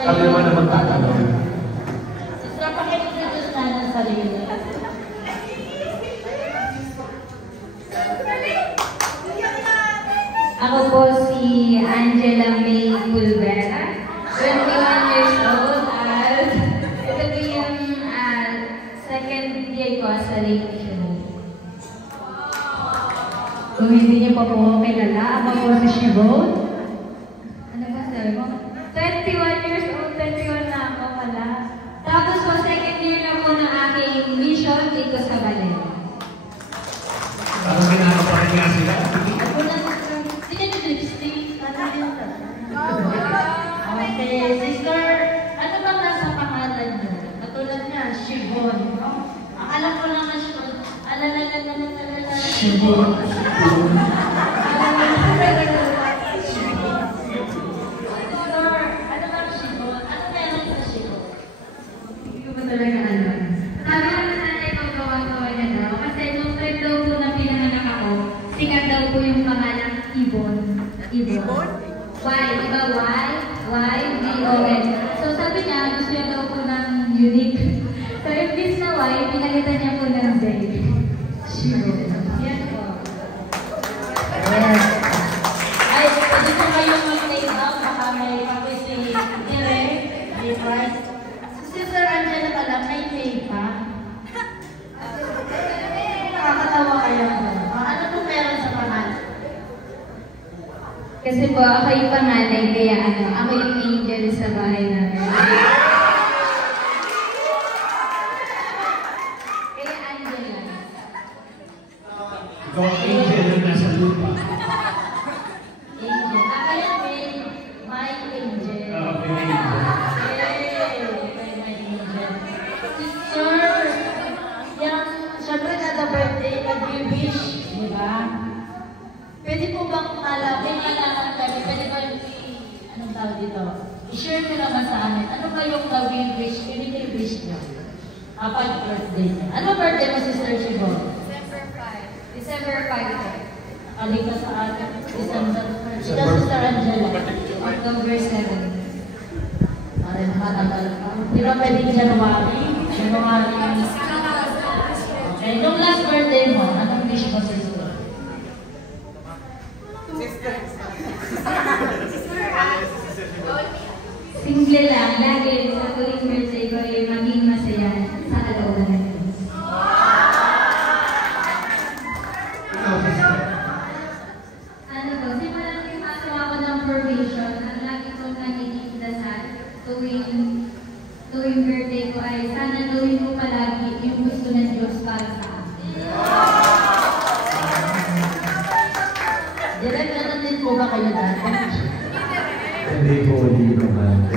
Kami naman na magtatanong. Sister, paki-introduce na ng sarili. Ako po si Angela May Pulvera, 21 years old, at ito po yung second year ko sa Lake Show. Kung hindi niyo pa po kilala, ako po si Shivon. Ano ba sabi mo? 21 years old, 21 na ako pala. Tapos po, second year na po ng aking mission dito sa Ballet. Parang pinakaparin nga sila. Okay, sister, ano bang nasa pangalan niyo? Katulad niya, Shivon, no? Alam ko lang na Shivon. Shivon. Sikat daw po yung pangalang Ibon. Ibon? Why? Diba why? Why? B-O-N. So sabi niya, gusto niya daw po ng unique. So imbis na why, pinalitan niya po ng Z. Shibon. Yan po. Ay, pwede po kayong mag-take up. Baka may kape si Dire. May price. Sister Angela ka lang, may pay pa. Nakakatawa kayo. Ano po meron sa pangalan? Kasi po, ako yung panganay, kaya ako yung angel sa bahay namin. Kaya Angela. Ikaw ang angel na nasa lupa. Angel. Kaya may angel. May angel. May angel. Sister, yung syempre kada birthday, nag-wish, di ba? Pwede po bang malapit na kami? Pwede ba yung anong tawag dito? I-share nyo naman sa amin. Ano ba yung gawin wish? Pinili wish nyo? Kapag birthday niya. Ano birthday mo, Sister Shibo? December 5. December 5. Kalika sa atin. December 1. Sila Sister Angela. October 7. Marin matagal pa. Di ba pwedeng January? January. Okay. Nung last birthday mo, anong wish mo, Sister? Simple lang, lagi sa tuwing birthday ko ay maging masaya sa kalooban ng Diyos. Ano po, simula nang ipasok ako ng probation, ang lagi kong nagiging dasal tuwing birthday ko ay sana gawin ko palagi yung gusto ng Diyos para sa akin. Direct na din po ba kayo dati? Hindi po, hindi naman.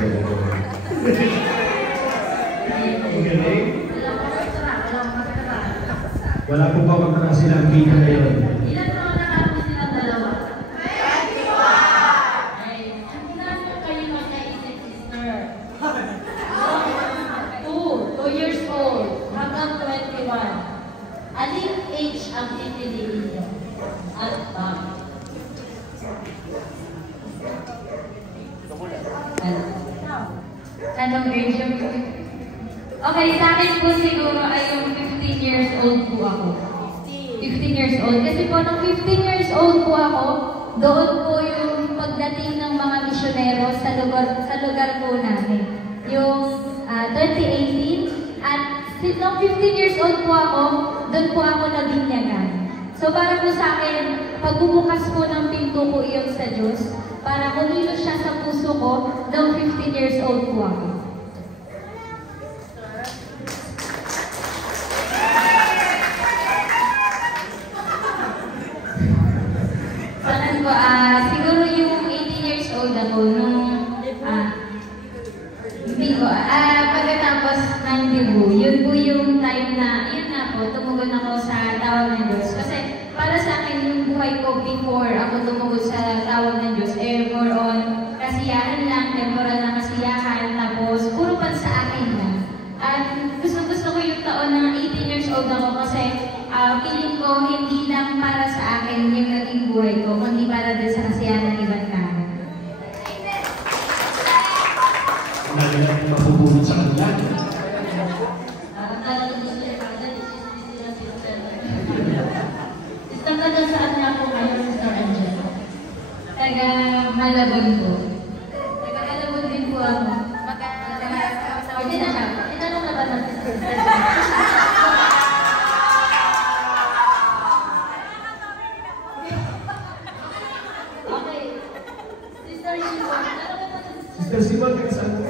Wala po pa magkakang silang kita ngayon. Ilan taon na ako silang dalawa? 21! Ay, saan po kayo magkaisip, sister? 2 years old, hanggang 21. Aling age ang pipiliin niyo? At bakit? Anong age yung Okay, sa akin po siguro ay yung 15 years old po ako. 15 years old. Kasi po nung 15 years old po ako, doon po yung pagdating ng mga misyonero sa lugar po namin. Yung 2018, at nung 15 years old po ako, doon po ako nabinyagan. So para po sa akin, pagbubukas po ng pinto ko iyon sa Diyos, para kumilos siya sa puso ko, nung 15 years old po ako. Saan po, siguro yung 18 years old ako, nung, hindi ko, pagkatapos ng dibu, yun po yung time na, yun nga po, tumugon ako sa tawag ng Diyos. Kasi para sa akin, yung buhay ko before ako tumugon sa tawag ng Diyos, more on kasiyahan lang, temporal na kasiyahan, tapos puro pan sa akin lang. At gusto ko yung taon na 18 years old ako kasi feeling ko hindi lang para sa akin yung naging buhay ko, kundi para din sa kasiyahan ng ibang tao. Nagalang mapupulot sa kanila. Akala ko gusto niya kagad, isisisi sila sister. Sister ka dyan saan nga po kayo, Sister Angel? Taga Malabon po. Taga Malabon din po ako. Hindi na siya. Tinanong na ba ng sister? Okay. Sister Shimon, ano ba ba Sister Simon, taga saan po